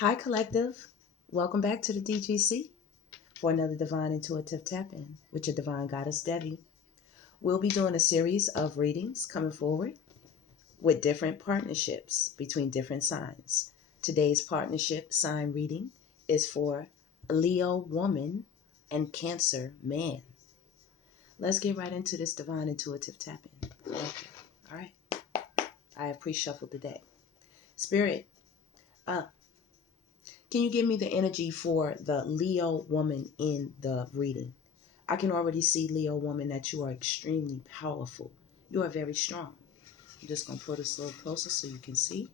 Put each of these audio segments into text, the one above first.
Hi, Collective. Welcome back to the DGC for another Divine Intuitive Tap In with your Divine Goddess, Devi. We'll be doing a series of readings coming forward with different partnerships between different signs. Today's partnership sign reading is for Leo woman and Cancer man. Let's get right into this Divine Intuitive Tap In. Okay. All right. I have pre-shuffled the deck. Spirit, uh, can you give me the energy for the Leo woman in the reading? I can already see, Leo woman, that you are extremely powerful. You are very strong. I'm just going to put this a little closer so you can see.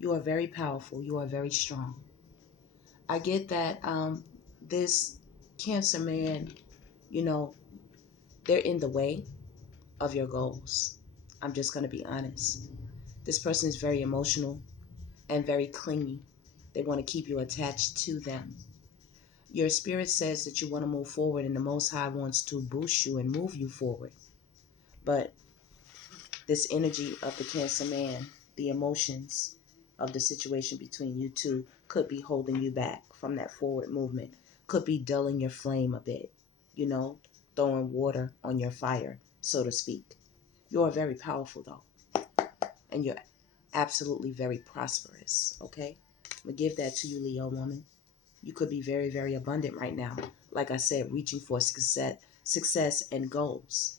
You are very powerful. You are very strong. I get that this Cancer man, you know, they're in the way of your goals. I'm just going to be honest. This person is very emotional and very clingy. They want to keep you attached to them. Your spirit says that you want to move forward, and the Most High wants to boost you and move you forward. But this energy of the Cancer man, the emotions of the situation between you two could be holding you back from that forward movement, could be dulling your flame a bit, throwing water on your fire, so to speak. You're very powerful, though, and you're absolutely very prosperous, okay? I'm going to give that to you, Leo woman. You could be very, very abundant right now. Like I said, reaching for success and goals.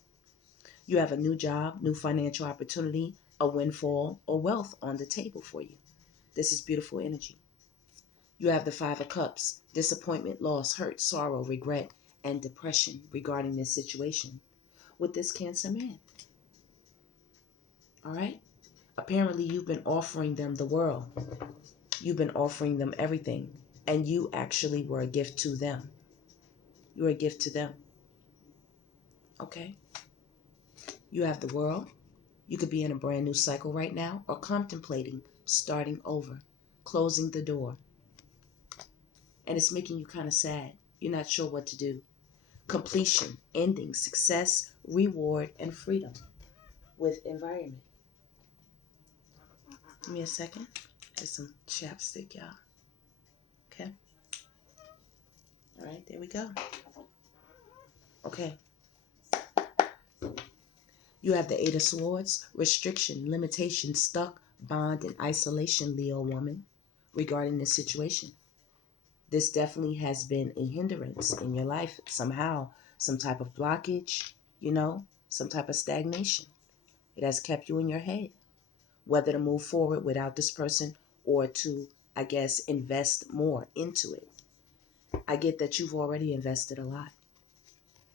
You have a new job, new financial opportunity, a windfall, or wealth on the table for you. This is beautiful energy. You have the Five of Cups, disappointment, loss, hurt, sorrow, regret, and depression regarding this situation with this Cancer man. All right? Apparently, you've been offering them the world. You've been offering them everything, and you actually were a gift to them. You were a gift to them. Okay? You have the world. You could be in a brand new cycle right now or contemplating starting over, closing the door. And it's making you kind of sad. You're not sure what to do. Completion, ending, success, reward, and freedom with environment. Give me a second. Get some chapstick, y'all. Okay. All right, there we go. Okay. You have the Eight of Swords, restriction, limitation, stuck, bond, and isolation, Leo woman, regarding this situation. This definitely has been a hindrance in your life somehow, some type of blockage, some type of stagnation. It has kept you in your head, whether to move forward without this person or to, I guess, invest more into it. I get that you've already invested a lot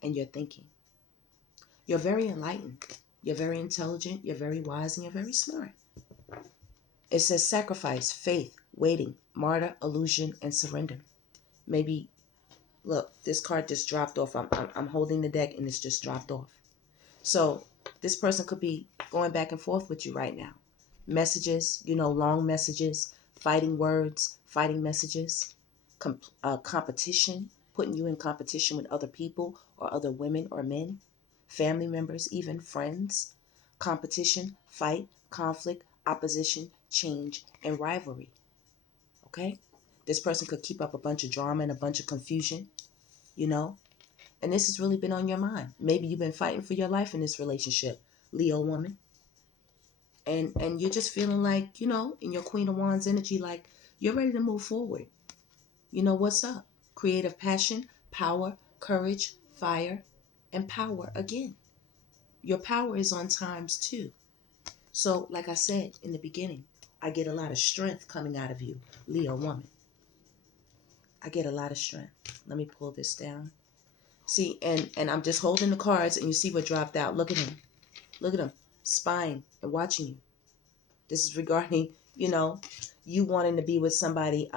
and you're thinking. You're very enlightened. You're very intelligent. You're very wise and you're very smart. It says sacrifice, faith, waiting, martyr, illusion, and surrender. Maybe, look, this card just dropped off. I'm holding the deck and it's just dropped off. So this person could be going back and forth with you right now. Messages, long messages, fighting words, fighting messages, competition, putting you in competition with other people or other women or men, family members, even friends. Competition, fight, conflict, opposition, change, and rivalry. Okay? This person could keep up a bunch of drama and a bunch of confusion, and this has really been on your mind. Maybe you've been fighting for your life in this relationship, Leo woman. And you're just feeling like, in your Queen of Wands energy, like you're ready to move forward. What's up? Creative passion, power, courage, fire, and power again. Your power is on times two. So, like I said in the beginning, I get a lot of strength coming out of you, Leo woman. I get a lot of strength. Let me pull this down. See, and I'm just holding the cards, and you see what dropped out. Look at him. Look at him, spying and watching you. This is regarding, you wanting to be with somebody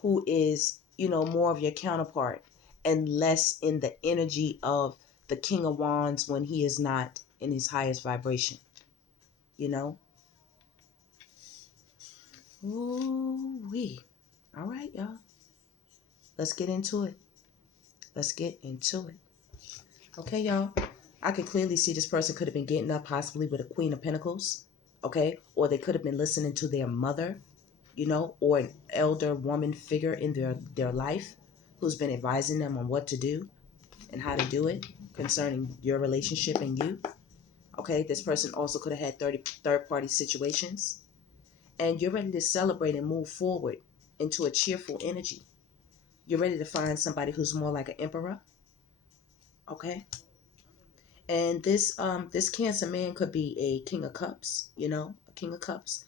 who is, more of your counterpart and less in the energy of the King of Wands when he is not in his highest vibration. Ooh-wee. All right, y'all. Let's get into it. Let's get into it. Okay, y'all. I could clearly see this person could have been getting up possibly with a Queen of Pentacles. Okay? Or they could have been listening to their mother, or an elder woman figure in their life who's been advising them on what to do and how to do it concerning your relationship and you. Okay, this person also could have had third-party situations. And you're ready to celebrate and move forward into a cheerful energy. You're ready to find somebody who's more like an emperor. Okay? And this Cancer man could be a King of Cups, a King of Cups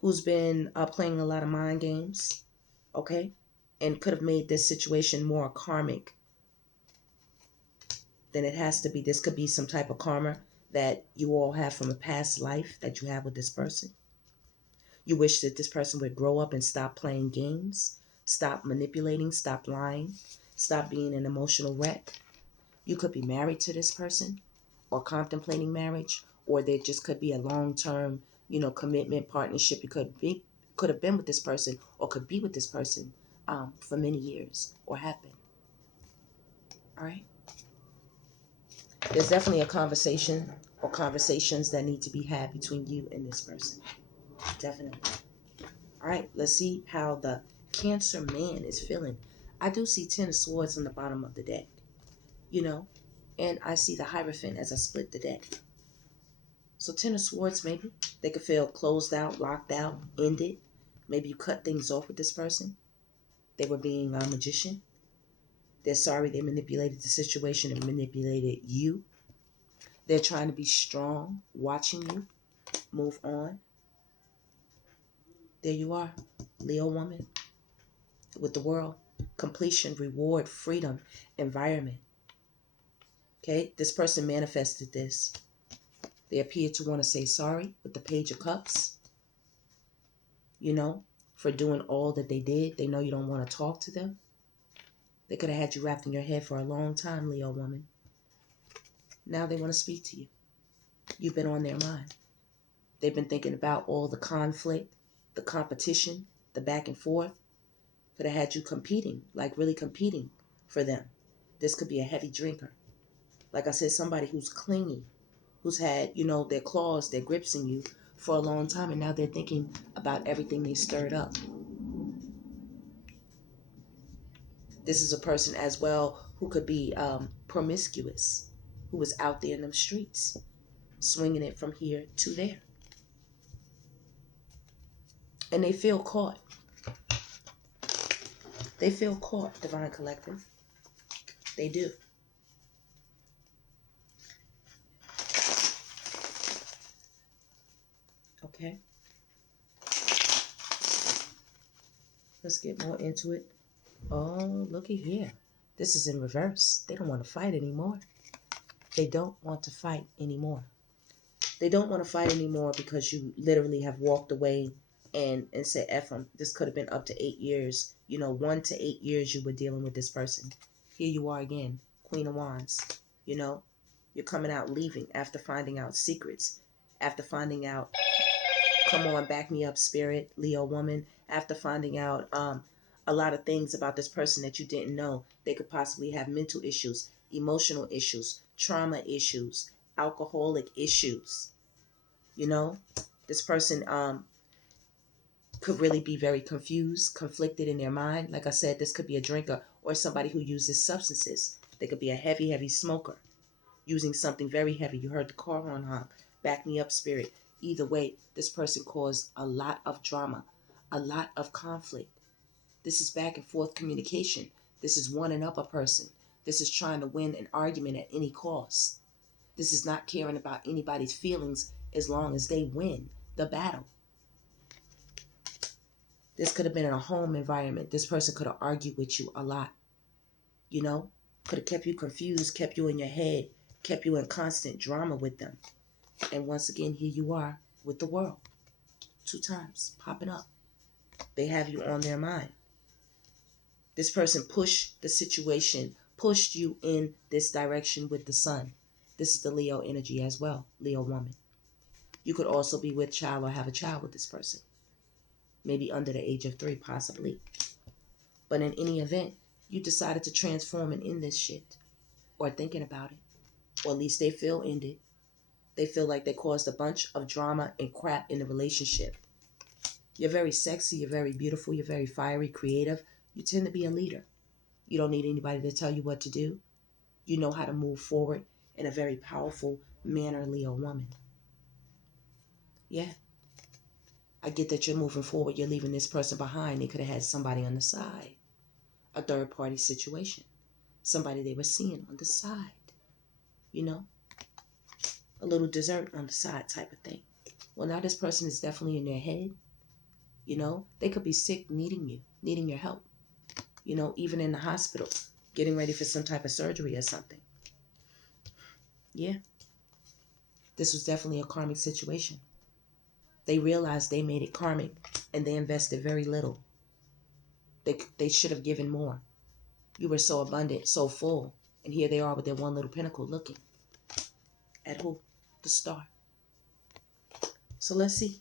who's been playing a lot of mind games, okay? And could have made this situation more karmic than it has to be. This could be some type of karma that you all have from a past life that you have with this person. You wish that this person would grow up and stop playing games, stop manipulating, stop lying, stop being an emotional wreck. You could be married to this person or contemplating marriage, or there just could be a long-term, commitment, partnership. You could have been with this person or could be with this person for many years or have been. All right? There's definitely a conversation or conversations that need to be had between you and this person. Definitely. All right, let's see how the Cancer man is feeling. I do see 10 of Swords on the bottom of the deck, and I see the Hierophant as I split the deck. So 10 of Swords, maybe. They could feel closed out, locked out, ended. Maybe you cut things off with this person. They were being a magician. They're sorry they manipulated the situation and manipulated you. They're trying to be strong, watching you move on. There you are, Leo woman, with the world. Completion, reward, freedom, environment. Okay, this person manifested this. They appear to want to say sorry with the Page of Cups, for doing all that they did. They know you don't want to talk to them. They could have had you wrapped in your head for a long time, Leo woman. Now they want to speak to you. You've been on their mind. They've been thinking about all the conflict, the competition, the back and forth. Could have had you competing, like really competing for them. This could be a heavy drinker. Like I said, somebody who's clingy, who's had, their claws, their grips in you for a long time, and now they're thinking about everything they stirred up. This is a person as well who could be promiscuous, who was out there in them streets, swinging it from here to there. And they feel caught. They feel caught, Divine Collective. They do. Okay. Let's get more into it. Oh, looky here. This is in reverse. They don't want to fight anymore. They don't want to fight anymore. They don't want to fight anymore because you literally have walked away and said, F them. This could have been up to 8 years. 1 to 8 years you were dealing with this person. Here you are again, Queen of Wands. You're coming out leaving after finding out secrets, after finding out, come on, back me up, Spirit, Leo woman, after finding out a lot of things about this person that you didn't know. They could possibly have mental issues, emotional issues, trauma issues, alcoholic issues. This person could really be very confused, conflicted in their mind. Like I said, this could be a drinker or somebody who uses substances. They could be a heavy, heavy smoker, using something very heavy. You heard the car horn honk. Back me up, Spirit. Either way, this person caused a lot of drama, a lot of conflict. This is back and forth communication. This is one up a person. This is trying to win an argument at any cost. This is not caring about anybody's feelings as long as they win the battle. This could have been in a home environment. This person could have argued with you a lot. Could have kept you confused, kept you in your head, kept you in constant drama with them. And once again, here you are with the world. 2 times, popping up. They have you on their mind. This person pushed the situation, pushed you in this direction with the sun. This is the Leo energy as well, Leo woman. You could also be with child or have a child with this person. Maybe under the age of 3, possibly. But in any event, you decided to transform and end this shit. Or thinking about it. Or at least they feel ended. They feel like they caused a bunch of drama and crap in the relationship. You're very sexy, you're very beautiful, you're very fiery, creative. You tend to be a leader. You don't need anybody to tell you what to do. You know how to move forward in a very powerful manner, Leo woman. Yeah. I get that you're moving forward. You're leaving this person behind. They could have had somebody on the side. A third party situation. Somebody they were seeing on the side. You know? A little dessert on the side type of thing. Well, now this person is definitely in their head. You know? They could be sick, needing you, needing your help. You know, even in the hospital, getting ready for some type of surgery or something. Yeah. This was definitely a karmic situation. They realized they made it karmic and they invested very little. They should have given more. You were so abundant, so full. And here they are with their one little pinnacle looking at who? The star. So let's see.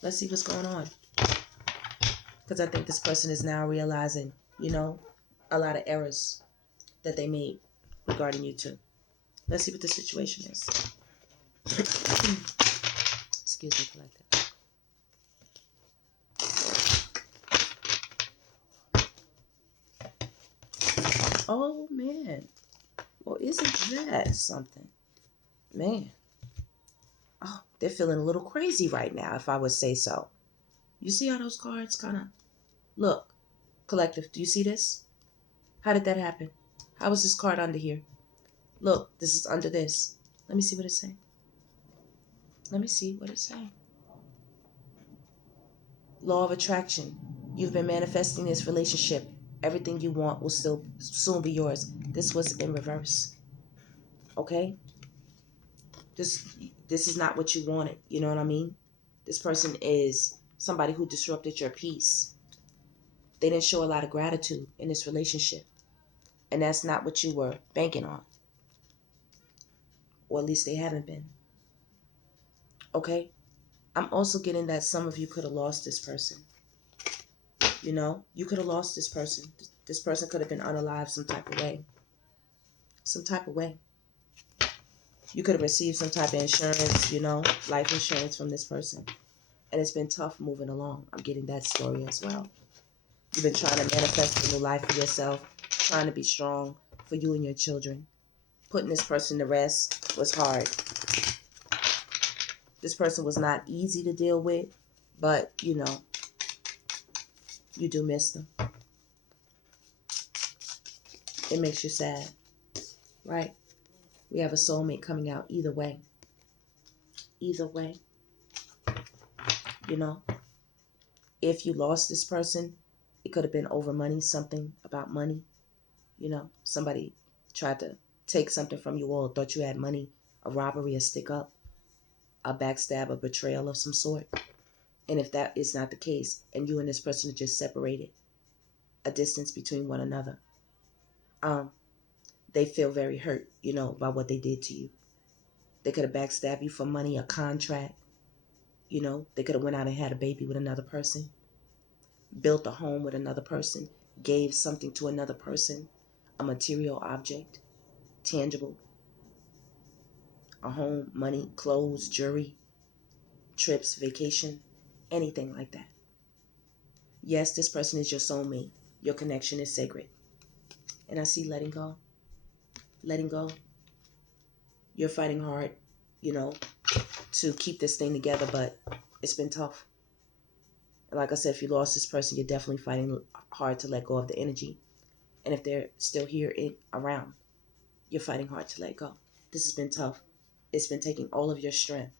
Let's see what's going on. Because I think this person is now realizing, you know, a lot of errors that they made regarding you two. Let's see what the situation is. Excuse me, collective. Oh, man. Well, isn't that something? Man. Oh, they're feeling a little crazy right now, if I would say so. You see how those cards kind of... Look, collective, do you see this? How did that happen? How was this card under here? Look, this is under this. Let me see what it's saying. Let me see what it's saying. Law of attraction. You've been manifesting this relationship. Everything you want will still soon be yours. This was in reverse. Okay? This is not what you wanted. You know what I mean? This person is somebody who disrupted your peace. They didn't show a lot of gratitude in this relationship. And that's not what you were banking on. Or at least they haven't been. Okay? I'm also getting that some of you could have lost this person. You know? You could have lost this person. This person could have been unalive some type of way. Some type of way. You could have received some type of insurance, you know, life insurance from this person. And it's been tough moving along. I'm getting that story as well. You've been trying to manifest a new life for yourself, trying to be strong for you and your children. Putting this person to rest was hard. This person was not easy to deal with, but, you know, you do miss them. It makes you sad, right? We have a soulmate coming out either way. Either way. You know, if you lost this person, it could have been over money, something about money. You know, somebody tried to take something from you all, thought you had money, a robbery, a stick up, a backstab, a betrayal of some sort. And if that is not the case, and you and this person are just separated, a distance between one another, they feel very hurt, you know, by what they did to you. They could have backstabbed you for money, a contract. You know, they could have went out and had a baby with another person, built a home with another person, gave something to another person, a material object, tangible, a home, money, clothes, jewelry, trips, vacation, anything like that. Yes, this person is your soulmate. Your connection is sacred. And I see letting go. Letting go. You're fighting hard, you know, to keep this thing together, but it's been tough. And like I said, if you lost this person, you're definitely fighting hard to let go of the energy. And if they're still here around, you're fighting hard to let go. This has been tough. It's been taking all of your strength,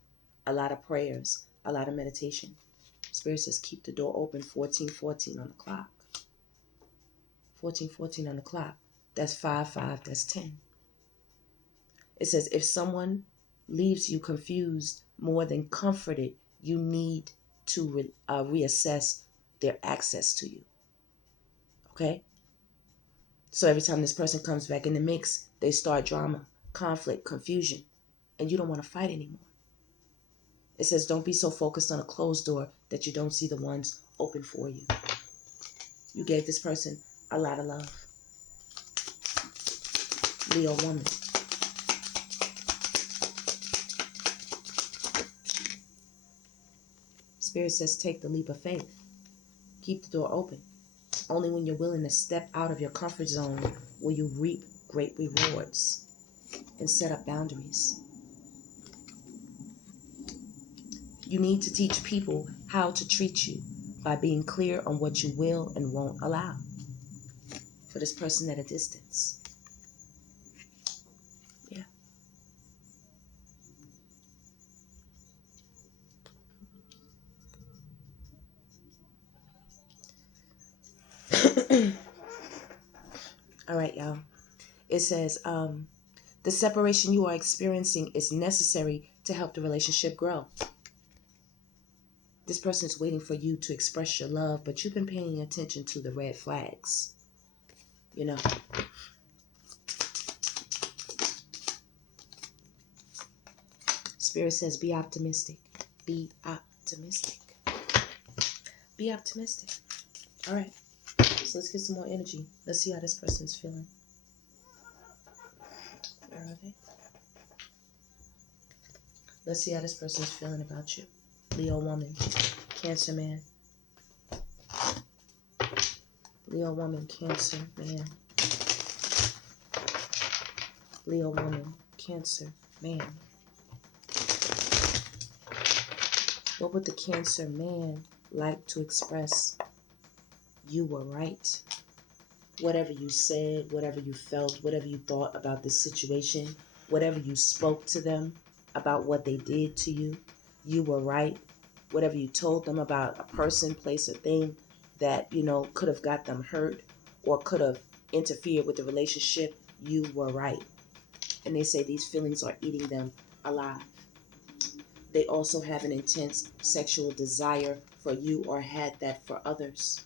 a lot of prayers, a lot of meditation. Spirit says keep the door open, 14:14 on the clock. 14:14 on the clock. That's 5:5, that's 10. It says if someone leaves you confused more than comforted, you need to reassess their access to you. Okay? So every time this person comes back in the mix, they start drama, conflict, confusion, and you don't want to fight anymore. It says don't be so focused on a closed door that you don't see the ones open for you. You gave this person a lot of love. Leo woman. Spirit says take the leap of faith. Keep the door open. Only when you're willing to step out of your comfort zone will you reap great rewards and set up boundaries. You need to teach people how to treat you by being clear on what you will and won't allow. For this person at a distance. Yeah. All right, y'all. It says, the separation you are experiencing is necessary to help the relationship grow. This person is waiting for you to express your love, but you've been paying attention to the red flags. You know. Spirit says, be optimistic. Be optimistic. Be optimistic. All right. So let's get some more energy. Let's see how this person's feeling. Where are they? Let's see how this person's feeling about you. Leo woman. Cancer man. Leo woman. Cancer man. Leo woman. Cancer man. What would the Cancer man like to express? You were right. Whatever you said, whatever you felt, whatever you thought about this situation, whatever you spoke to them about what they did to you, you were right. Whatever you told them about a person, place, or thing that, could have got them hurt or could have interfered with the relationship, you were right. And they say these feelings are eating them alive. They also have an intense sexual desire for you or had that for others.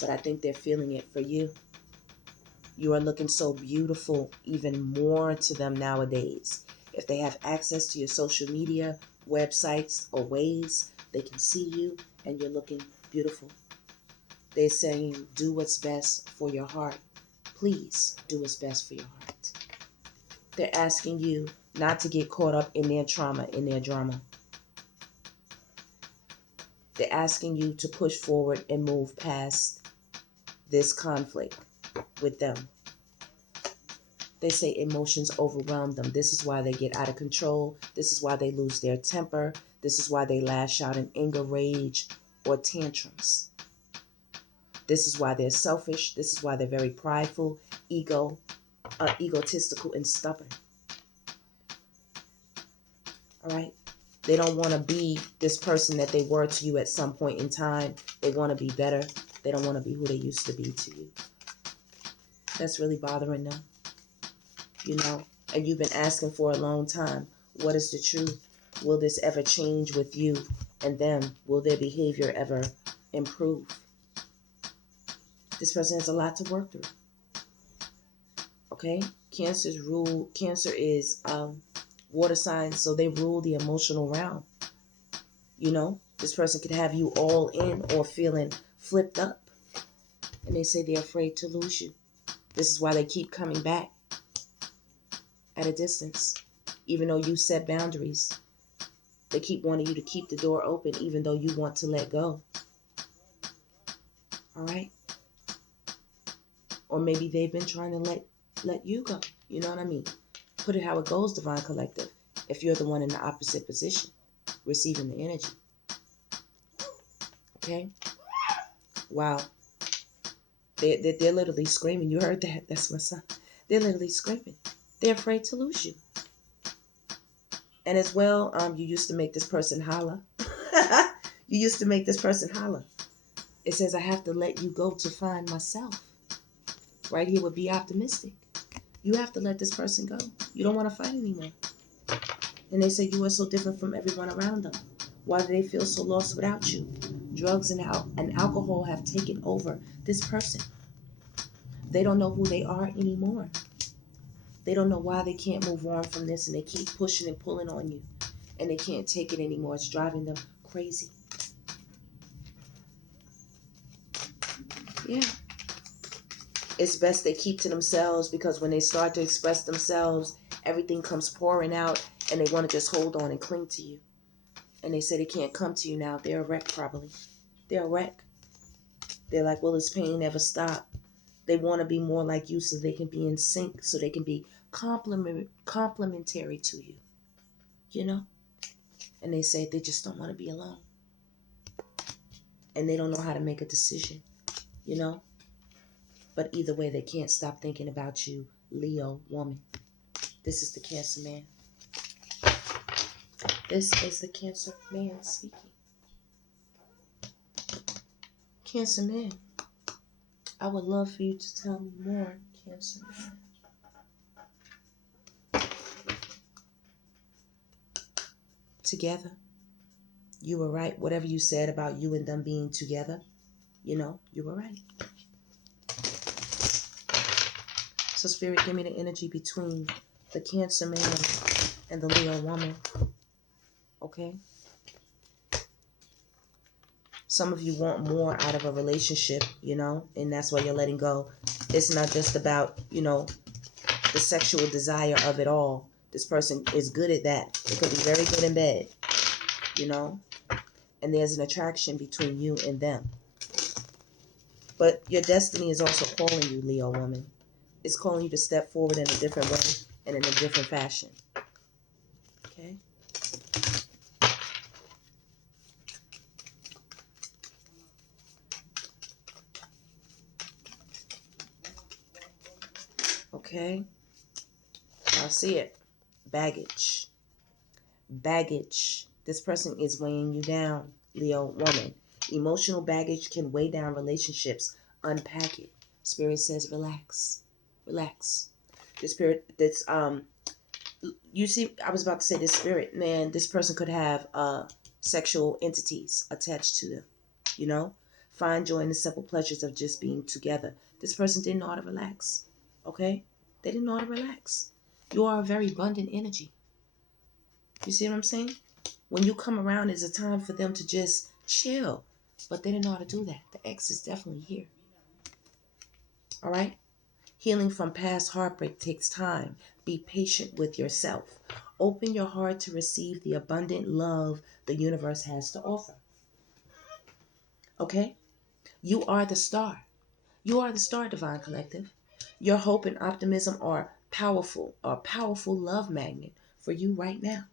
But I think they're feeling it for you. You are looking so beautiful, even more to them nowadays. If they have access to your social media, websites, or ways, they can see you and you're looking beautiful. They're saying, do what's best for your heart. Please do what's best for your heart. They're asking you not to get caught up in their trauma, in their drama. They're asking you to push forward and move past this conflict with them. They say emotions overwhelm them. This is why they get out of control. This is why they lose their temper. This is why they lash out in anger, rage, or tantrums. This is why they're selfish. This is why they're very prideful, egotistical, and stubborn. All right? They don't want to be this person that they were to you at some point in time. They want to be better. They don't want to be who they used to be to you. That's really bothering them. And you've been asking for a long time. What is the truth? Will this ever change with you and them? Will their behavior ever improve? This person has a lot to work through. Okay? Cancer is water signs, so they rule the emotional realm. This person could have you all in or feeling flipped up. And they say they're afraid to lose you. This is why they keep coming back at a distance. Even though you set boundaries, they keep wanting you to keep the door open even though you want to let go. All right? Or maybe they've been trying to let you go. You know what I mean? Put it how it goes, Divine Collective. If you're the one in the opposite position, receiving the energy. Okay? Wow. They're literally screaming. You heard that? That's my son. They're literally screaming. They're afraid to lose you. And as well, you used to make this person holler. You used to make this person holler. It says, I have to let you go to find myself. Right here would be optimistic. You have to let this person go. You don't want to fight anymore. And they say you are so different from everyone around them. Why do they feel so lost without you? Drugs and alcohol have taken over this person. They don't know who they are anymore. They don't know why they can't move on from this, and they keep pushing and pulling on you. And they can't take it anymore. It's driving them crazy. Yeah. It's best they keep to themselves, because when they start to express themselves, everything comes pouring out and they want to just hold on and cling to you. And they say they can't come to you now. They're a wreck probably. They're a wreck. They're like, will this pain never stop? They want to be more like you so they can be in sync, so they can be complementary to you, you know? And they say they just don't want to be alone. And they don't know how to make a decision, you know? But either way, they can't stop thinking about you, Leo woman. This is the Cancer man. This is the Cancer man speaking. Cancer man, I would love for you to tell me more, Cancer man. Together. You were right. Whatever you said about you and them being together, you know, you were right. So Spirit, give me the energy between the Cancer man and the Leo woman. Okay? Some of you want more out of a relationship, you know, and that's why you're letting go. It's not just about, you know, the sexual desire of it all. This person is good at that. They could be very good in bed, you know, and there's an attraction between you and them. But your destiny is also calling you, Leo woman. It's calling you to step forward in a different way and in a different fashion. Okay? Okay? I see it. Baggage. Baggage. This person is weighing you down, Leo woman. Emotional baggage can weigh down relationships. Unpack it. Spirit says relax. Relax. The spirit that's you see, I was about to say this spirit, man, this person could have sexual entities attached to them. You know? Find joy in the simple pleasures of just being together. This person didn't know how to relax. Okay? They didn't know how to relax. You are a very abundant energy. You see what I'm saying? When you come around, it's a time for them to just chill. But they didn't know how to do that. The X is definitely here. All right? Healing from past heartbreak takes time. Be patient with yourself. Open your heart to receive the abundant love the universe has to offer. Okay? You are the star. You are the star, Divine Collective. Your hope and optimism are powerful, a powerful love magnet for you right now.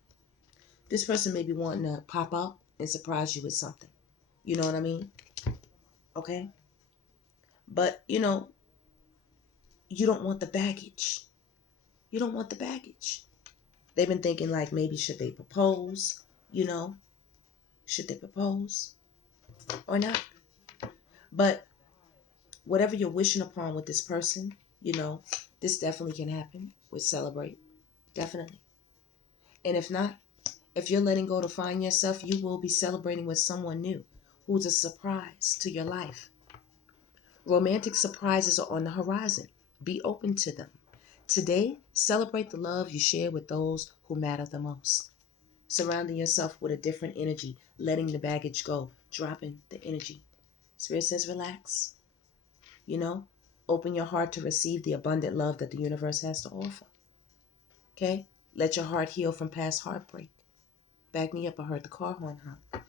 This person may be wanting to pop up and surprise you with something. You know what I mean? Okay? But, you know, you don't want the baggage. You don't want the baggage. They've been thinking like maybe should they propose? You know? Should they propose? Or not? But whatever you're wishing upon with this person, you know, this definitely can happen. We celebrate. Definitely. And if not, if you're letting go to find yourself, you will be celebrating with someone new who's a surprise to your life. Romantic surprises are on the horizon. Be open to them. Today, celebrate the love you share with those who matter the most. Surrounding yourself with a different energy, letting the baggage go, dropping the energy. Spirit says relax. You know, open your heart to receive the abundant love that the universe has to offer. Okay? Let your heart heal from past heartbreak. Back me up, I heard the car horn honk.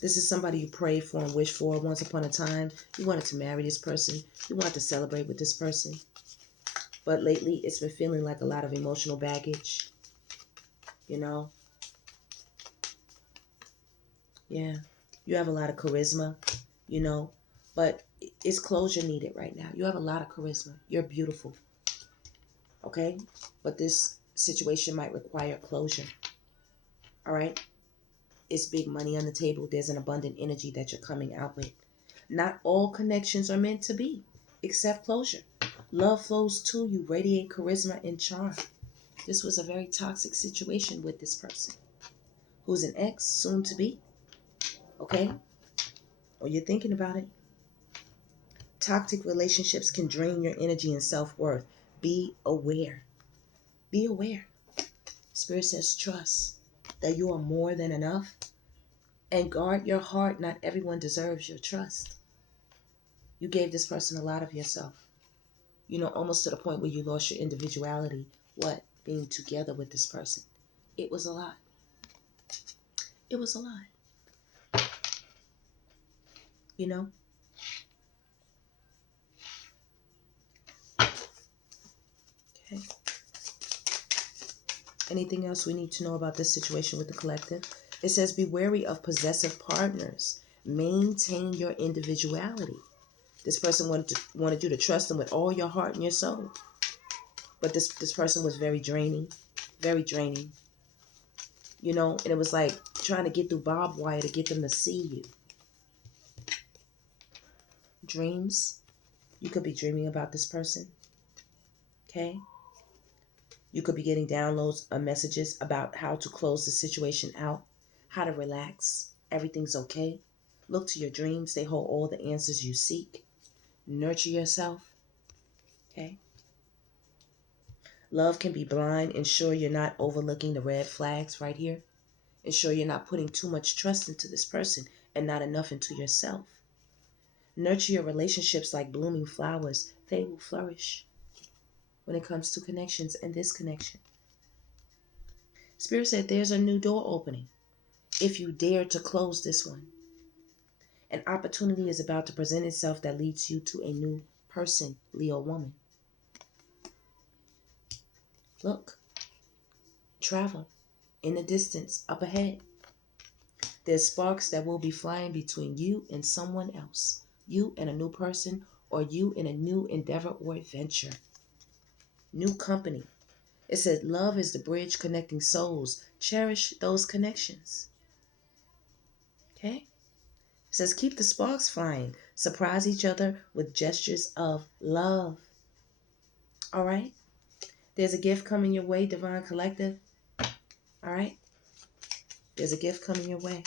This is somebody you prayed for and wished for once upon a time. You wanted to marry this person. You wanted to celebrate with this person. But lately, it's been feeling like a lot of emotional baggage. You know? Yeah. You have a lot of charisma, you know? But it's closure needed right now. You have a lot of charisma. You're beautiful. Okay? But this situation might require closure. All right? It's big money on the table. There's an abundant energy that you're coming out with. Not all connections are meant to be. Accept closure. Love flows to you. Radiate charisma and charm. This was a very toxic situation with this person. Who's an ex, soon to be. Okay? Or you're thinking about it. Toxic relationships can drain your energy and self-worth. Be aware. Be aware. Spirit says trust that you are more than enough. And guard your heart. Not everyone deserves your trust. You gave this person a lot of yourself. You know, almost to the point where you lost your individuality. What? being together with this person. It was a lot. It was a lot. You know? Okay. Anything else we need to know about this situation with the collective? It says, be wary of possessive partners. Maintain your individuality. This person wanted you to trust them with all your heart and your soul. But this person was very draining. Very draining. You know, and it was like trying to get through barbed wire to get them to see you. Dreams. You could be dreaming about this person. Okay? You could be getting downloads of messages about how to close the situation out, how to relax. Everything's okay. Look to your dreams. They hold all the answers you seek. Nurture yourself. Okay? Love can be blind. Ensure you're not overlooking the red flags right here. Ensure you're not putting too much trust into this person and not enough into yourself. Nurture your relationships like blooming flowers. They will flourish when it comes to connections and this connection. Spirit said there's a new door opening. If you dare to close this one, an opportunity is about to present itself that leads you to a new person, Leo woman. Look, travel in the distance up ahead. There's sparks that will be flying between you and someone else, you and a new person, or you in a new endeavor or adventure. New company. It said love is the bridge connecting souls. Cherish those connections. Okay? It says keep the sparks flying. Surprise each other with gestures of love. All right? There's a gift coming your way, Divine Collective. All right? There's a gift coming your way.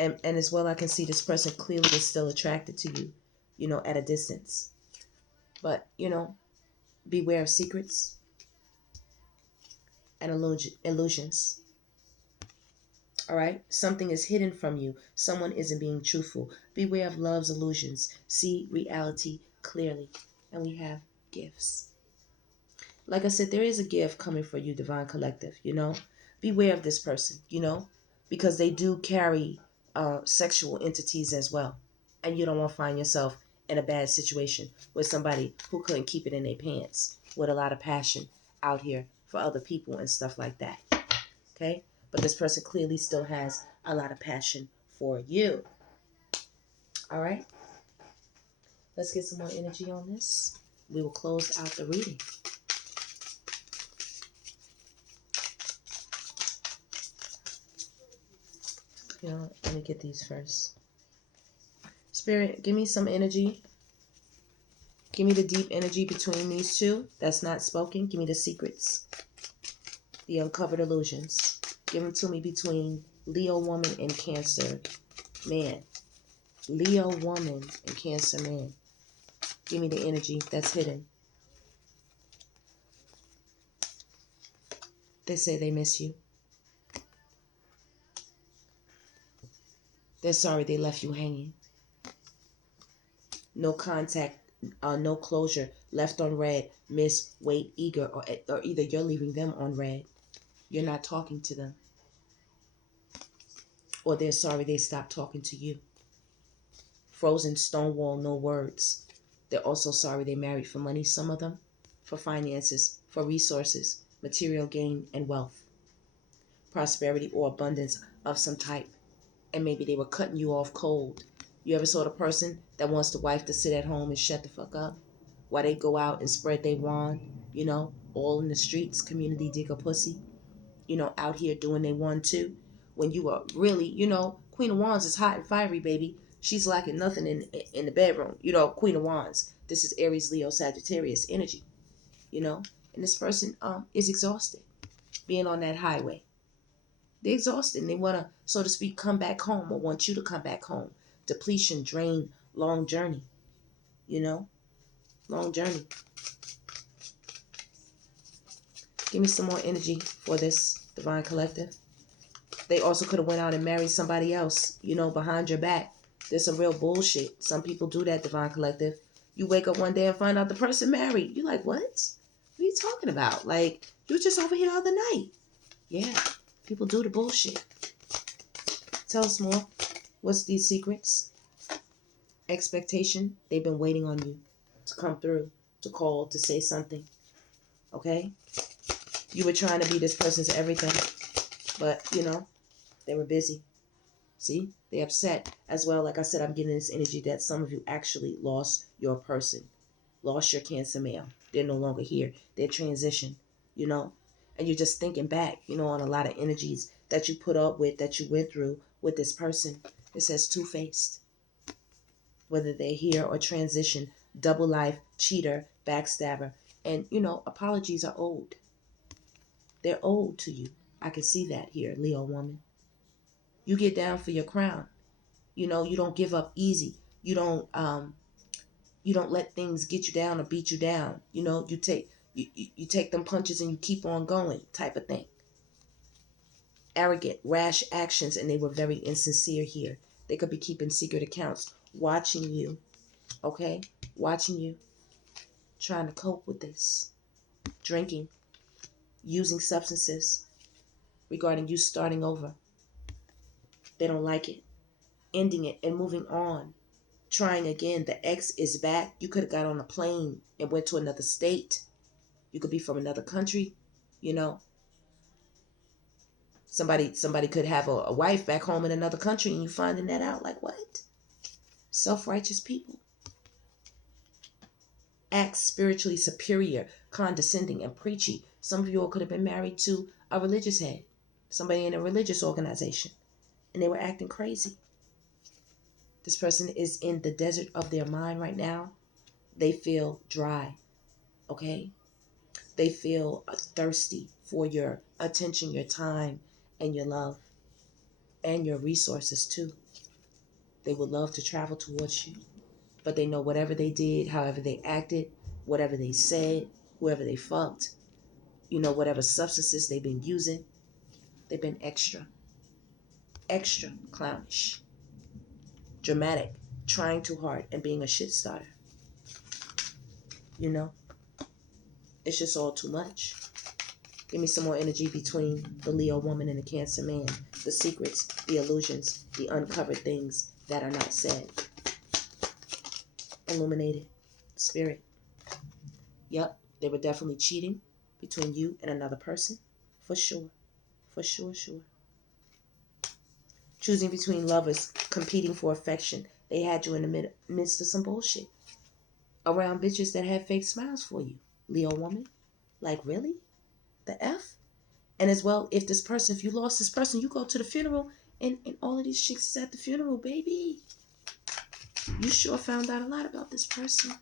And as well, I can see this person clearly is still attracted to you, you know, at a distance. But, you know, beware of secrets and illusions. All right? Something is hidden from you. Someone isn't being truthful. Beware of love's illusions. See reality clearly. And we have gifts. Like I said, there is a gift coming for you, Divine Collective, you know? Beware of this person, you know? Because they do carry sexual entities as well. And you don't want to find yourself in a bad situation with somebody who couldn't keep it in their pants with a lot of passion out here for other people and stuff like that. Okay? But this person clearly still has a lot of passion for you. All right? Let's get some more energy on this. We will close out the reading. You know, let me get these first. Spirit, give me some energy. Give me the deep energy between these two that's not spoken. Give me the secrets, the uncovered illusions. Give them to me between Leo woman and Cancer man. Leo woman and Cancer man. Give me the energy that's hidden. They say they miss you. They're sorry they left you hanging. No contact, no closure, left on red, miss, wait, eager, or either you're leaving them on red. You're not talking to them. Or they're sorry they stopped talking to you. Frozen, stonewall, no words. They're also sorry they married for money, some of them, for finances, for resources, material gain, and wealth. Prosperity or abundance of some type. And maybe they were cutting you off cold. You ever saw the person that wants the wife to sit at home and shut the fuck up while they go out and spread their wand, you know, all in the streets, community digger pussy, you know, out here doing they want to. When you are really, you know, Queen of Wands is hot and fiery, baby. She's lacking nothing in the bedroom. You know, Queen of Wands. This is Aries, Leo, Sagittarius energy, you know. And this person is exhausted being on that highway. They're exhausted and they want to, so to speak, come back home or want you to come back home. Depletion, drain, long journey, you know, long journey. Give me some more energy for this Divine Collective. They also could have went out and married somebody else, you know, behind your back. There's some real bullshit. Some people do that, Divine Collective. You wake up one day and find out the person married. You're like, what? What are you talking about? Like, you were just over here the other night. Yeah, people do the bullshit. Tell us more. What's these secrets? Expectation. They've been waiting on you to come through, to call, to say something. Okay? You were trying to be this person's everything, but, they were busy. See? They're upset as well. Like I said, I'm getting this energy that some of you actually lost your person, lost your Cancer male. They're no longer here. They're transitioned, and you're just thinking back, on a lot of energies that you put up with, that you went through with this person. It says two-faced. Whether they're here or transition, double life, cheater, backstabber. And, apologies are owed. They're owed to you. I can see that here, Leo woman. You get down for your crown. You don't give up easy. You don't let things get you down or beat you down. You take them punches and you keep on going, type of thing. Arrogant, rash actions, and they were very insincere here. They could be keeping secret accounts, watching you, okay? Watching you, trying to cope with this. Drinking, using substances, regarding you starting over. They don't like it. Ending it and moving on. Trying again. The ex is back. You could have got on a plane and went to another state. You could be from another country. Somebody could have a wife back home in another country and you finding that out. Like, what? Self-righteous people. Act spiritually superior, condescending, and preachy. Some of you all could have been married to a religious head, somebody in a religious organization, and they were acting crazy. This person is in the desert of their mind right now. They feel dry, okay? They feel thirsty for your attention, your time, and your love, and your resources too. They would love to travel towards you, but they know whatever they did, however they acted, whatever they said, whoever they fucked, whatever substances they've been using, they've been extra clownish, dramatic, trying too hard, and being a shit starter. It's just all too much. Give me some more energy between the Leo woman and the Cancer man. The secrets, the illusions, the uncovered things that are not said. Illuminated. Spirit. Yep, they were definitely cheating between you and another person. For sure. For sure. Choosing between lovers, competing for affection. They had you in the midst of some bullshit. Around bitches that had fake smiles for you. Leo woman. Like, really? The F? And as well, if you lost this person, you go to the funeral and all of these chicks is at the funeral, baby. You sure found out a lot about this person.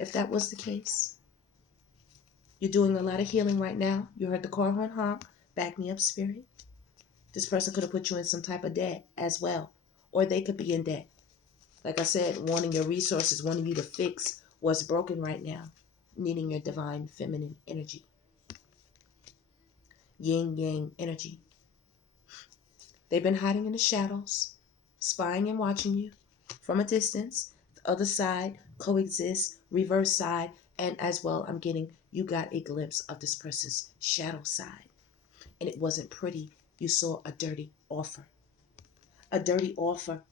If that was the case. You're doing a lot of healing right now. You heard the car horn honk. Back me up, spirit. This person could have put you in some type of debt as well. Or they could be in debt. Like I said, wanting your resources, wanting you to fix what's broken right now. Needing your divine feminine energy. Yin yang energy. They've been hiding in the shadows, spying and watching you from a distance. The other side, coexist, reverse side, and as well, you got a glimpse of this person's shadow side. And it wasn't pretty. You saw a dirty offer. A dirty offer.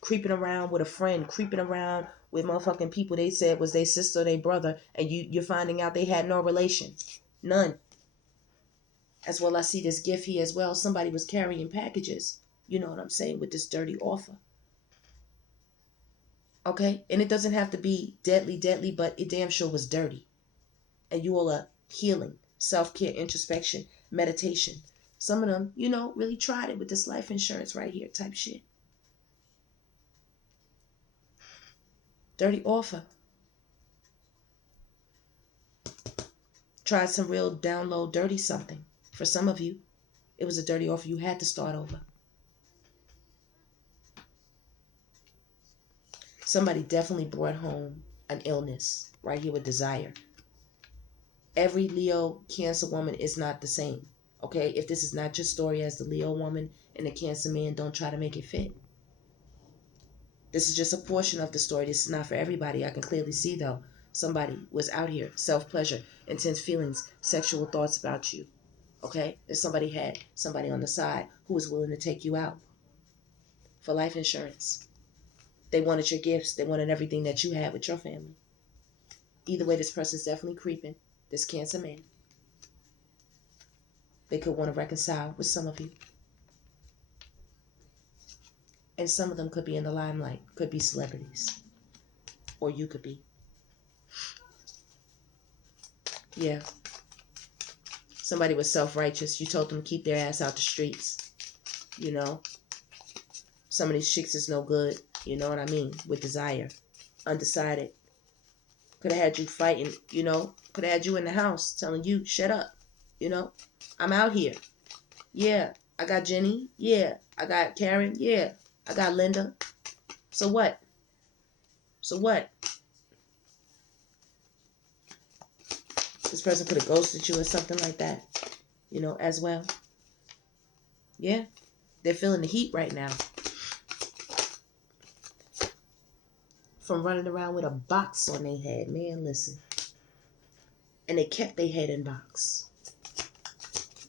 Creeping around with a friend, creeping around with motherfucking people they said was their sister or their brother, and you're finding out they had no relation. None. As well, I see this gift here as well. Somebody was carrying packages. You know what I'm saying? With this dirty offer. Okay? And it doesn't have to be deadly, but it damn sure was dirty. And you all are healing, self-care, introspection, meditation. Some of them, really tried it with this life insurance right here type shit. Dirty offer. Tried some real down low dirty something. For some of you, it was a dirty offer. You had to start over. Somebody definitely brought home an illness right here with desire. Every Leo Cancer woman is not the same. Okay? If this is not your story as the Leo woman and the Cancer man, don't try to make it fit. This is just a portion of the story. This is not for everybody. I can clearly see, though, somebody was out here, self-pleasure, intense feelings, sexual thoughts about you. Okay? And somebody had somebody on the side who was willing to take you out for life insurance. They wanted your gifts. They wanted everything that you had with your family. Either way, this person's definitely creeping. This Cancer man. They could want to reconcile with some of you. And some of them could be in the limelight. Could be celebrities. Or you could be. Yeah. Somebody was self-righteous. You told them to keep their ass out the streets. You know. Some of these chicks is no good. You know what I mean? With desire. Undecided. Could have had you fighting, you know. Could have had you in the house telling you, shut up. You know. I'm out here. Yeah. I got Jenny. Yeah. I got Karen. Yeah. I got Linda. So what? So what? This person could have ghosted you or something like that. You know, as well. Yeah. They're feeling the heat right now. From running around with a box on their head. Man, listen. And they kept their head in box.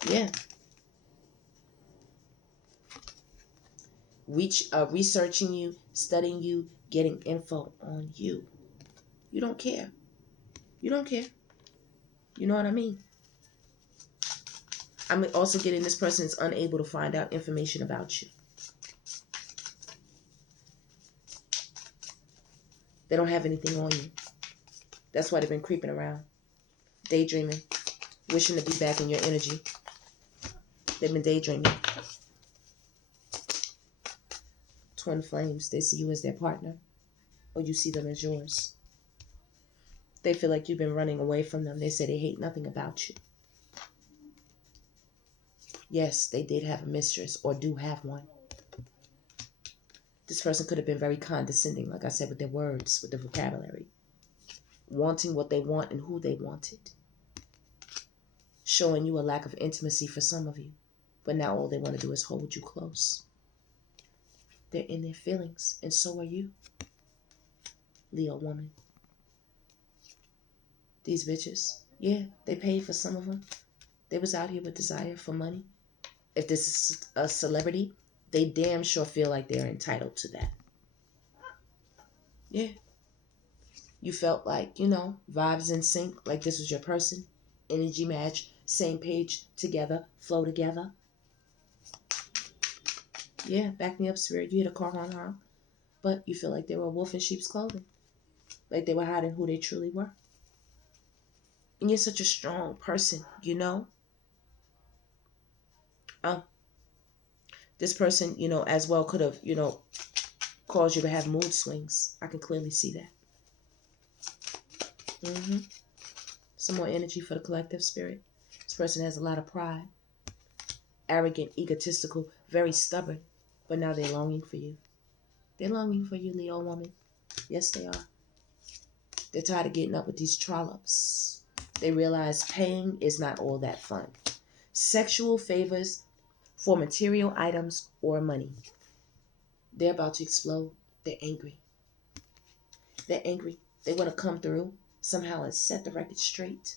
Yeah. Researching you, studying you, getting info on you. You don't care. You don't care. You know what I mean? I'm also getting this person is unable to find out information about you. They don't have anything on you. That's why they've been creeping around. Daydreaming. Wishing to be back in your energy. They've been daydreaming. Twin flames. They see you as their partner. Or you see them as yours. They feel like you've been running away from them. They say they hate nothing about you. Yes, they did have a mistress or do have one. This person could have been very condescending, like I said, with their words, with the vocabulary. Wanting what they want and who they wanted. Showing you a lack of intimacy for some of you. But now all they want to do is hold you close. They're in their feelings, and so are you. Leo woman. These bitches, yeah, they paid for some of them. They was out here with desire for money. If this is a celebrity, they damn sure feel like they're entitled to that. Yeah. You felt like, you know, vibes in sync, like this was your person. Energy match, same page, together, flow together. Yeah, back me up, spirit. You hit a car on. But you feel like they were a wolf in sheep's clothing. Like they were hiding who they truly were. And you're such a strong person, you know? This person, you know, as well could have, you know, caused you to have mood swings. I can clearly see that. Some more energy for the collective spirit. This person has a lot of pride. Arrogant, egotistical, very stubborn. But now they're longing for you. They're longing for you, Leo woman. Yes, they are. They're tired of getting up with these trollops. They realize paying is not all that fun. Sexual favors for material items or money. They're about to explode. They're angry. They're angry. They want to come through somehow and set the record straight.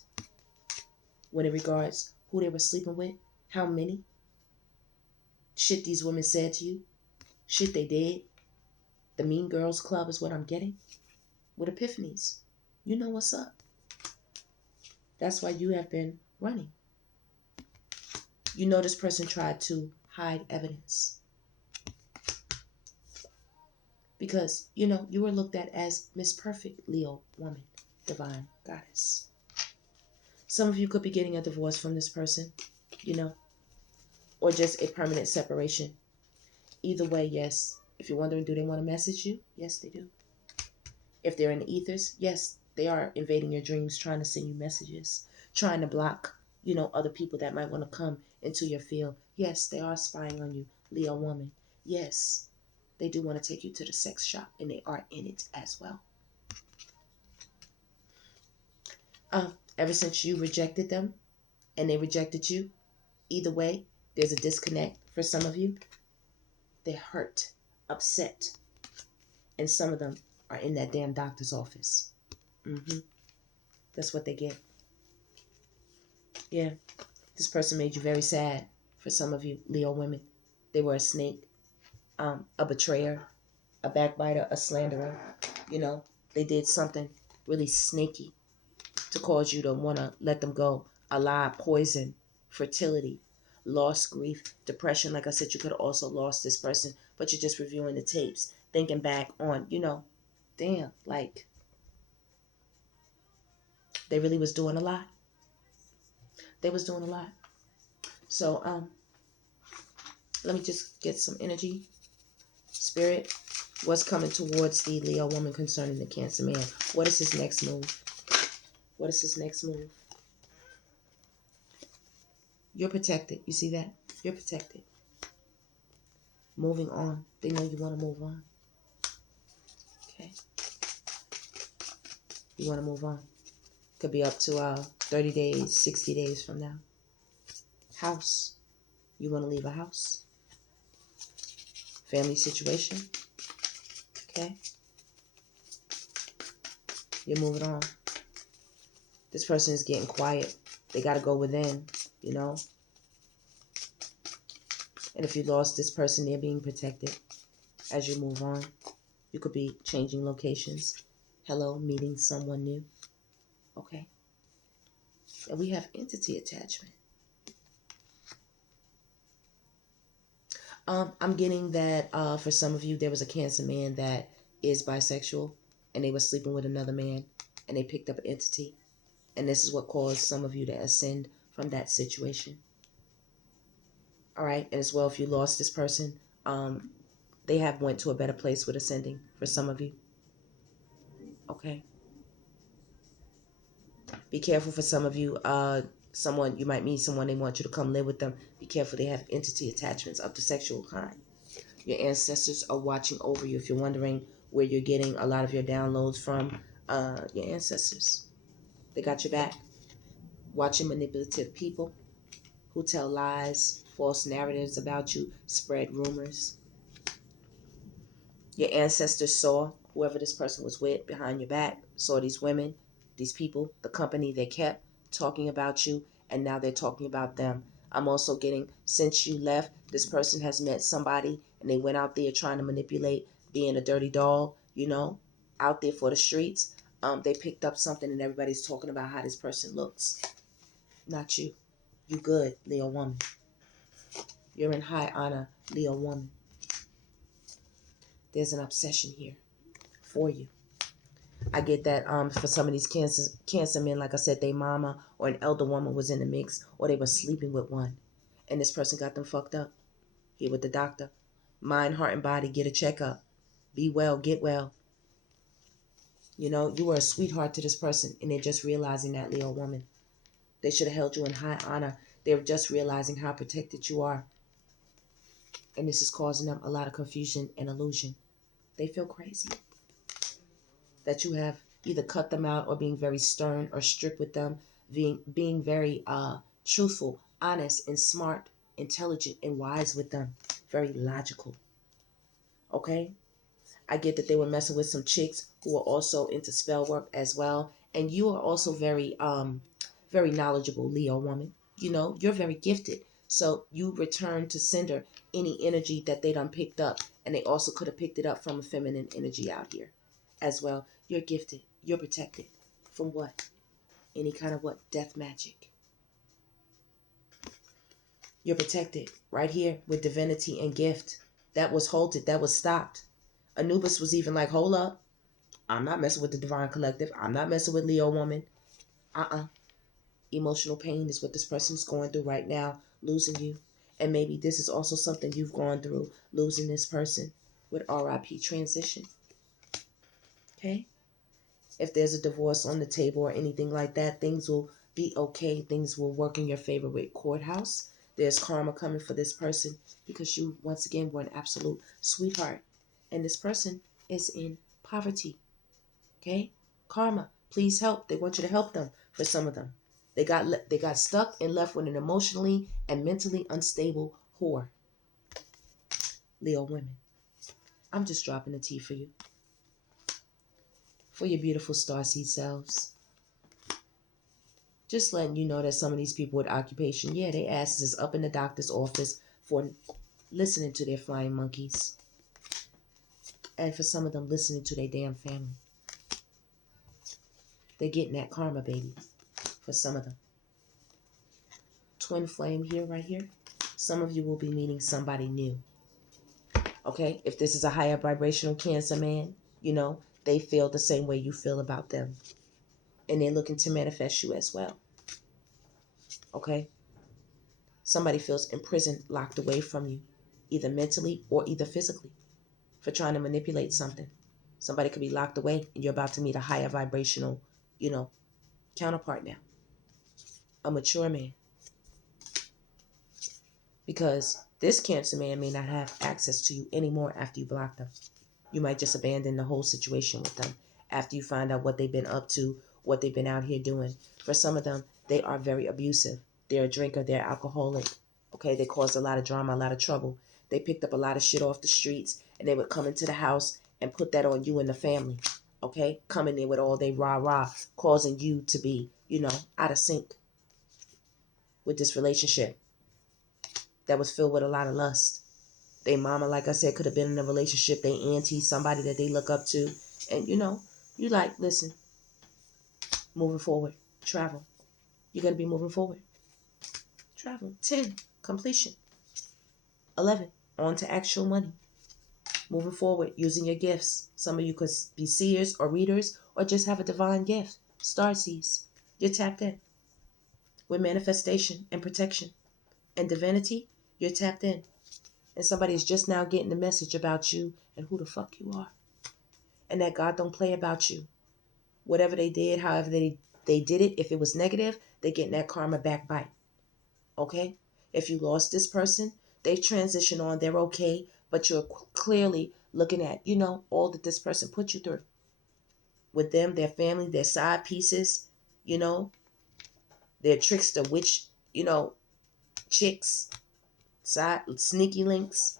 When it regards who they were sleeping with, how many, shit these women said to you, shit they did. The Mean Girls Club is what I'm getting. With epiphanies. You know what's up. That's why you have been running. You know this person tried to hide evidence. Because, you know, you were looked at as Miss Perfect, Leo woman, divine goddess. Some of you could be getting a divorce from this person, you know, or just a permanent separation. Either way, yes. If you're wondering, do they want to message you? Yes, they do. If they're in the ethers, yes, they are invading your dreams, trying to send you messages, trying to block, you know, other people that might want to come into your field. Yes, they are spying on you, Leo woman. Yes, they do want to take you to the sex shop, and they are in it as well. Ever since you rejected them and they rejected you, either way, there's a disconnect for some of you. They're hurt, upset. And some of them are in that damn doctor's office. That's what they get. Yeah. This person made you very sad. For some of you Leo women, they were a snake, a betrayer, a backbiter, a slanderer. You know, they did something really snaky to cause you to want to let them go. A lie, poison, fertility, loss, grief, depression. Like I said, you could have also lost this person, but you're just reviewing the tapes, thinking back on, damn, like they really was doing a lot. They was doing a lot. So let me just get some energy. Spirit, what's coming towards the Leo woman concerning the Cancer man? What is his next move? What is his next move? You're protected. You see that? You're protected. Moving on. They know you want to move on. Okay. You want to move on. Could be up to 30 days, 60 days from now. House. You want to leave a house. Family situation. Okay. You're moving on. This person is getting quiet. They got to go within, And if you lost this person, they're being protected as you move on. You could be changing locations. Hello, meeting someone new. Okay. And we have entity attachment. I'm getting that for some of you, there was a Cancer man that is bisexual, and they were sleeping with another man, and they picked up an entity. And this is what caused some of you to ascend from that situation. All right. And as well, if you lost this person, they have went to a better place with ascending for some of you. Okay. Be careful for some of you. Someone, you might meet someone, they want you to come live with them. Be careful, they have entity attachments of the sexual kind. Your ancestors are watching over you. If you're wondering where you're getting a lot of your downloads from, your ancestors. They got your back. Watching manipulative people who tell lies, false narratives about you, spread rumors. Your ancestors saw whoever this person was with behind your back, saw these women, these people, the company they kept talking about you, and now they're talking about them. I'm also getting, since you left, this person has met somebody and they went out there trying to manipulate, being a dirty dog, out there for the streets. They picked up something and everybody's talking about how this person looks. Not you. You good, Leo woman. You're in high honor, Leo woman. There's an obsession here for you. I get that for some of these cancer men, like I said, their mama or an elder woman was in the mix, or they were sleeping with one, and this person got them fucked up. Here with the doctor. Mind, heart, and body, get a checkup. Be well, get well. You were a sweetheart to this person, and they're just realizing that, Leo woman. They should have held you in high honor. They're just realizing how protected you are. And this is causing them a lot of confusion and illusion. They feel crazy that you have either cut them out or being very stern or strict with them, being very truthful, honest, and smart, intelligent, and wise with them. Very logical. Okay? I get that they were messing with some chicks who were also into spell work as well. And you are also very, very knowledgeable, Leo woman. You're very gifted. So you return to sender any energy that they done picked up. And they also could have picked it up from a feminine energy out here as well. You're gifted. You're protected. From what? Any kind of what? Death magic. You're protected right here with divinity and gift. That was halted. That was stopped. Anubis was even like, hold up. I'm not messing with the divine collective. I'm not messing with Leo woman. Emotional pain is what this person's going through right now, losing you. And maybe this is also something you've gone through, losing this person with RIP transition. Okay? If there's a divorce on the table or anything like that, things will be okay. Things will work in your favor with courthouse. There's karma coming for this person because you, once again, were an absolute sweetheart. And this person is in poverty. Okay? Karma, please help. They want you to help them for some of them. They got stuck and left with an emotionally and mentally unstable whore. Leo women. I'm just dropping the tea for you. For your beautiful starseed selves. Just letting you know that some of these people with occupation, yeah, their asses is up in the doctor's office for listening to their flying monkeys. And for some of them, listening to their damn family. They're getting that karma, baby. For some of them. Twin flame here, right here. Some of you will be meeting somebody new. Okay? If this is a higher vibrational Cancer man, you know, they feel the same way you feel about them. And they're looking to manifest you as well. Okay? Somebody feels imprisoned, locked away from you, either mentally or either physically, for trying to manipulate something. Somebody could be locked away and you're about to meet a higher vibrational, you know, counterpart now. A mature man. Because this Cancer man may not have access to you anymore after you block them. You might just abandon the whole situation with them after you find out what they've been up to, what they've been out here doing. For some of them, they are very abusive. They're a drinker, they're alcoholic. Okay, they caused a lot of drama, a lot of trouble. They picked up a lot of shit off the streets and they would come into the house and put that on you and the family. Okay, coming in with all they rah-rah, causing you to be, you know, out of sync with this relationship that was filled with a lot of lust. They mama, like I said, could have been in a relationship. They auntie, somebody that they look up to. And, you know, you like, listen, moving forward, travel. You're going to be moving forward. Travel. 10, completion. 11, on to actual money. Moving forward, using your gifts. Some of you could be seers or readers or just have a divine gift. Starseeds. You're tapped in with manifestation and protection. And divinity, you're tapped in. And somebody's just now getting the message about you and who the fuck you are. And that God don't play about you. Whatever they did, however they did it, if it was negative, they're getting that karma back bite. Okay? If you lost this person, they've transitioned on, they're okay, but you're clearly looking at, you know, all that this person put you through. With them, their family, their side pieces, you know, their trickster witch, you know, chicks, side sneaky links.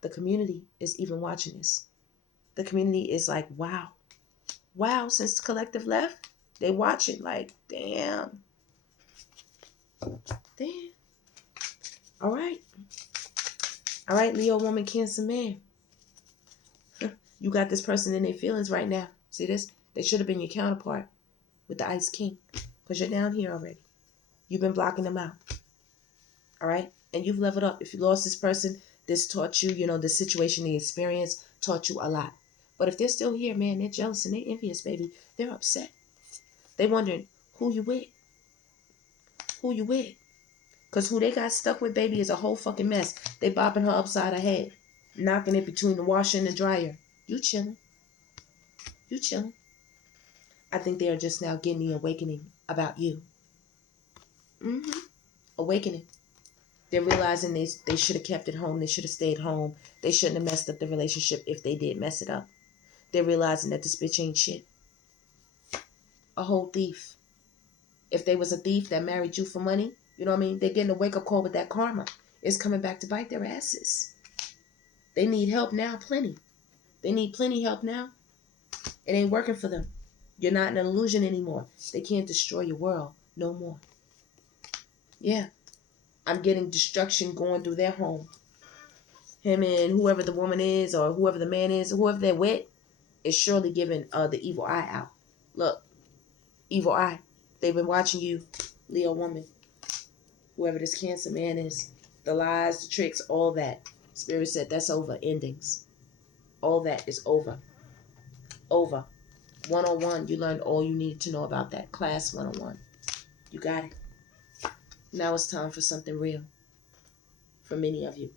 The community is even watching this. The community is like, wow. Wow, since the collective left, they watching like, damn. Damn. All right. All right, Leo woman, Cancer man. You got this person in their feelings right now. See this? They should have been your counterpart with the Ice King. Because you're down here already. You've been blocking them out. All right? And you've leveled up. If you lost this person, this taught you, you know, the situation, the experience taught you a lot. But if they're still here, man, they're jealous and they're envious, baby. They're upset. They wondering who you with. Who you with? Because who they got stuck with, baby, is a whole fucking mess. They bopping her upside her head. Knocking it between the washer and the dryer. You chilling. You chilling. I think they are just now getting the awakening about you. Awakening. They're realizing they should have kept it home. They should have stayed home. They shouldn't have messed up the relationship if they did mess it up. They're realizing that this bitch ain't shit. A whole thief. If they was a thief that married you for money, you know what I mean? They're getting a wake-up call with that karma. It's coming back to bite their asses. They need help now, plenty. They need plenty help now. It ain't working for them. You're not an illusion anymore. They can't destroy your world no more. Yeah. I'm getting destruction going through their home. Him and whoever the woman is or whoever the man is, whoever they're with, is surely giving the evil eye out. Look, evil eye. They've been watching you, Leo woman. Whoever this Cancer man is. The lies, the tricks, all that. Spirit said that's over. Endings. All that is over. Over. 101, you learned all you need to know about that. Class 101. You got it. Now it's time for something real. For many of you.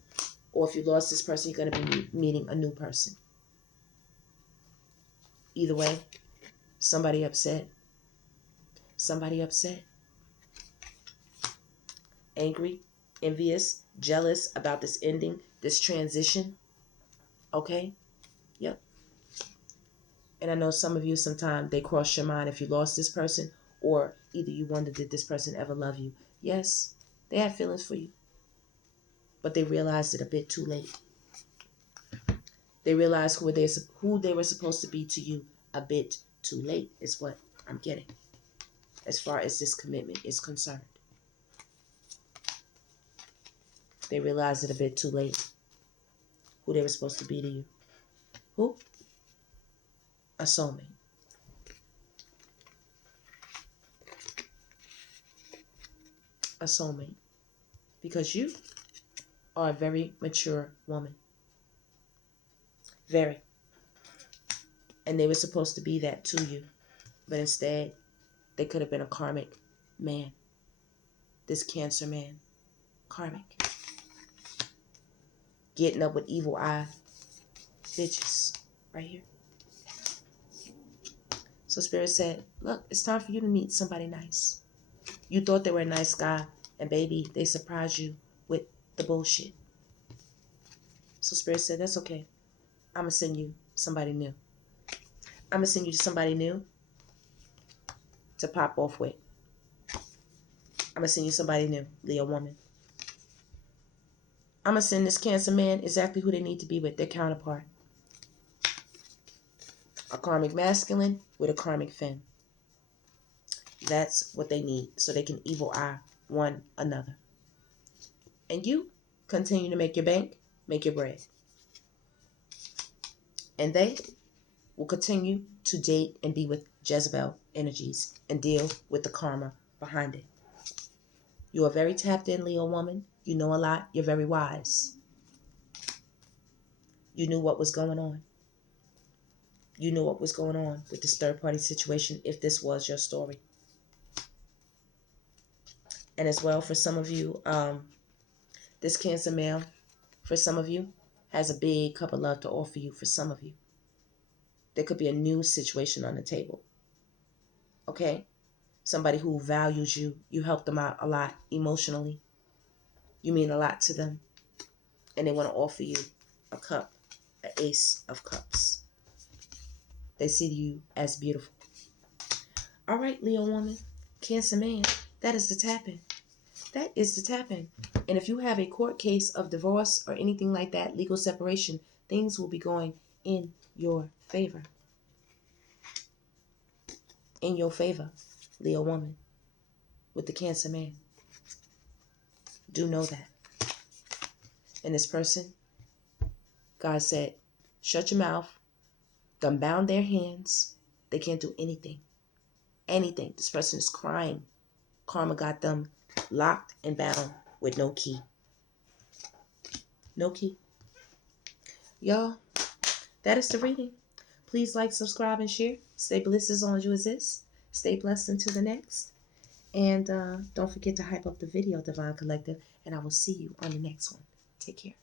Or if you lost this person, you're going to be meeting a new person. Either way, somebody upset. Somebody upset. Angry, envious, jealous about this ending, this transition. Okay? Yep. And I know some of you, sometimes they cross your mind if you lost this person, or either you wonder, did this person ever love you? Yes, they had feelings for you. But they realized it a bit too late. They realized who they were supposed to be to you a bit too late is what I'm getting as far as this commitment is concerned. They realized it a bit too late who they were supposed to be to you. Who? A soulmate. A soulmate. Because you are a very mature woman. Very. And they were supposed to be that to you. But instead, they could have been a karmic man. This Cancer man. Karmic. Getting up with evil eye bitches. Right here. So Spirit said, look, it's time for you to meet somebody nice. You thought they were a nice guy, and baby, they surprised you with the bullshit. So Spirit said, that's okay. I'm going to send you somebody new. I'm going to send you to somebody new to pop off with. I'm going to send you somebody new, Leo woman. I'm going to send this Cancer man exactly who they need to be with, their counterpart. A karmic masculine with a karmic femme. That's what they need so they can evil eye one another. And you continue to make your bank, make your bread. And they will continue to date and be with Jezebel energies and deal with the karma behind it. You are very tapped in, Leo woman. You know a lot. You're very wise. You knew what was going on. You knew what was going on with this third-party situation if this was your story. And as well, for some of you, this Cancer male, for some of you, has a big cup of love to offer you for some of you. There could be a new situation on the table. Okay? Somebody who values you. You help them out a lot emotionally. You mean a lot to them. And they want to offer you a cup, an ace of cups. They see you as beautiful. All right, Leo woman, Cancer man, that is the tapping. That is the tapping. And if you have a court case of divorce or anything like that, legal separation, things will be going in your favor. In your favor, Leo woman, with the Cancer man. Do know that. And this person, God said, shut your mouth, unbound their hands. They can't do anything. Anything. This person is crying. Karma got them locked and bound with no key. No key. Y'all, that is the reading. Please like, subscribe, and share. Stay blessed as long as you exist. Stay blessed until the next. And don't forget to hype up the video, Divine Collective. And I will see you on the next one. Take care.